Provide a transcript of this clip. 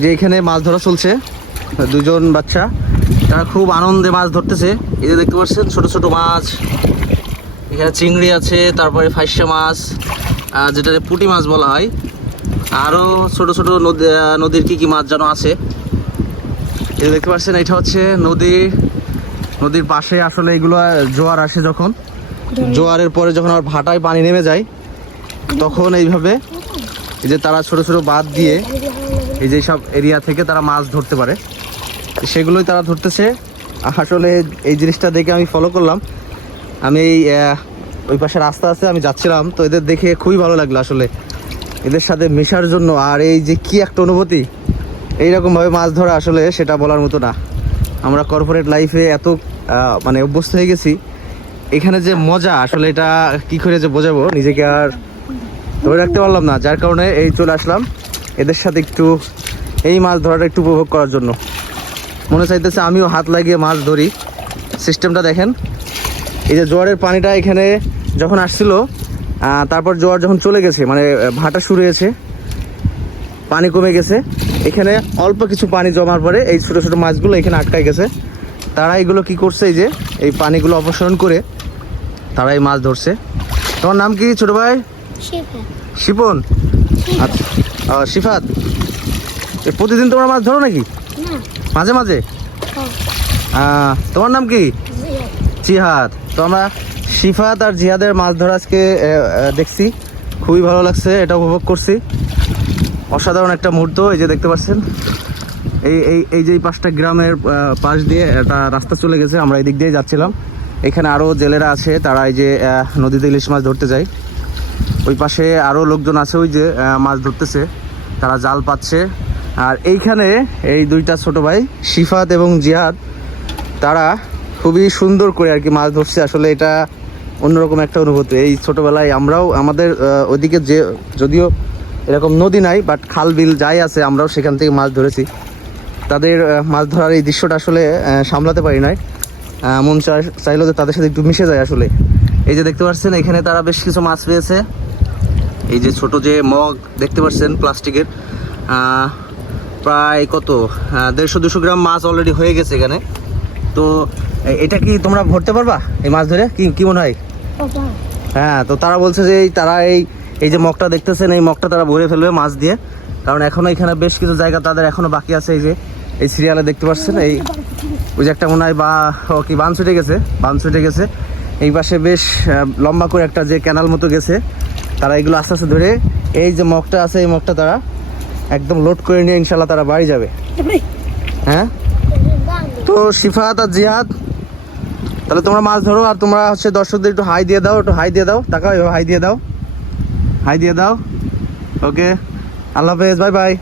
যে এখানে মাছ ধরা চলছে, দুজন বাচ্চা। তারা খুব আনন্দে মাছ ধরতেছে। এই যে দেখতে পাচ্ছেন, ছোট ছোট মাছ। এখানে চিংড়ি আছে, তারপরে ফাইসা মাছ যেটা পুঁটি মাছ বলা হয়। আরও ছোট ছোট নদী নদীর কী কী মাছ যেন আছে। এই দেখতে পাচ্ছেন, এটা হচ্ছে নদী, নদীর পাশে আসলে এগুলো জোয়ার আসে যখন। জোয়ারের পরে যখন আর ভাটায় পানি নেমে যায়, তখন এইভাবে এই যে তারা ছোট ছোট বাদ দিয়ে এই যে সব এরিয়া থেকে তারা মাছ ধরতে পারে। সেগুলোই তারা ধরতেছে। আসলে এই জিনিসটা দেখে আমি ফলো করলাম। আমি এই ওই পাশে রাস্তা আছে, আমি যাচ্ছিলাম। তো এদের দেখে খুবই ভালো লাগল আসলে। এদের সাথে মেশার জন্য আর এই যে কি একটা অনুভূতি। এইরকমভাবে মাছ ধরা আসলে সেটা বলার মতো না। আমরা কর্পোরেট লাইফে এত মানে অভ্যস্ত হয়ে গেছি। এখানে যে মজা, আসলে এটা কি করে যে বোঝাবো? নিজেকে আর ধরে রাখতে পারলাম না। যার কারণে এই চলে আসলাম। এদের সাথে একটু এই মাছ ধরাটা একটু উপভোগ করার জন্য। মনে চাইতেছে আমিও হাত লাগিয়ে মাছ ধরি। সিস্টেমটা দেখেন। এই যে জোয়ারের পানিটা এখানে যখন আসছিল তারপর জোয়ার যখন চলে গেছে মানে ভাটা শুরু হয়েছে পানি কমে গেছে। এখানে অল্প কিছু পানি জমার পরে এই ছোটো ছোটো মাছগুলো এখানে আটকায় গেছে। তারা এগুলো কি করছে এই যে এই পানিগুলো অপসারণ করে তারা এই মাছ ধরছে। তোমার নাম কি ছোট ভাই? শিপন? আচ্ছা। প্রতিদিন তোমরা মাছ ধরো নাকি? মাঝে মাঝে? হ্যাঁ। তোমার নাম কি? জিহাদ। তো আমরা শিফাত আর জিহাদের মাছ ধরা আজকে দেখছি। খুবই ভালো লাগছে এটা উপভোগ করছি। অসাধারণ একটা মুহূর্ত এই যে দেখতে পাচ্ছেন। এই এই এই যে পাঁচটা গ্রামের পাশ দিয়ে একটা রাস্তা চলে গেছে আমরা এই দিক দিয়ে যাচ্ছিলাম। এখানে আরও জেলেরা আছে তারা এই যে নদীতে ইলিশ মাছ ধরতে যায়। ওই পাশে আরও লোকজন আছে ওই যে মাছ ধরতেছে তারা জাল পাচ্ছে। আর এইখানে এই দুইটা ছোট ভাই শিফাত এবং জিহাদ তারা খুবই সুন্দর করে আর কি মাছ ধরছে। আসলে এটা অন্যরকম একটা অনুভূতি। এই ছোটবেলায় আমরাও আমাদের আহ, ওইদিকে যে যদিও এরকম নদী নাই বাট খাল বিল যাই আছে আমরাও সেখান থেকে মাছ ধরেছি। তাদের মাছ ধরার এই দৃশ্যটা আসলে সামলাতে পারি নাই। মন চাই- চাইলো যে তাদের সাথে একটু মিশে যায় আসলে। এই যে দেখতে পাচ্ছেন এখানে তারা বেশ কিছু মাছ পেয়েছে। এই যে ছোট যে মগ দেখতে পাচ্ছেন প্লাস্টিকের প্রায় কত? দেড়শো দুশো গ্রাম মাছ অলরেডি হয়ে গেছে এখানে। তো এটা কি তোমরা ভরতে পারবা এই মাছ ধরে? কি কি মনে হয়? হ্যাঁ তো তারা বলছে যে এই তারা এই এই যে মগটা দেখতেছেন এই মগটা তারা ভরে ফেলবে মাছ দিয়ে। কারণ এখনও এখানে বেশ কিছু জায়গা তাদের এখনও বাকি আছে এই যে এই সিরিয়ালে দেখতে পাচ্ছেন এই ওই যে একটা মনে হয় বা ও কি বান ছুটে গেছে বান ছুটে গেছে। এই পাশে বেশ লম্বা করে একটা যে ক্যানাল মতো গেছে তারা এগুলো আস্তে আস্তে ধরে এই যে মগটা আছে এই মগটা তারা একদম লোড করে নিয়ে ইনশাল্লাহ তারা বাড়ি যাবে। হ্যাঁ? তো শিফাত আর জিহাদ তাহলে তোমরা মাছ ধরো আর তোমরা হচ্ছে দর্শকদের একটু হাই দিয়ে দাও একটু হাই দিয়ে দাও টাকা হাই দিয়ে দাও। হাই দিয়ে দাও। ওকে আল্লাহ হাফেজ বাই বাই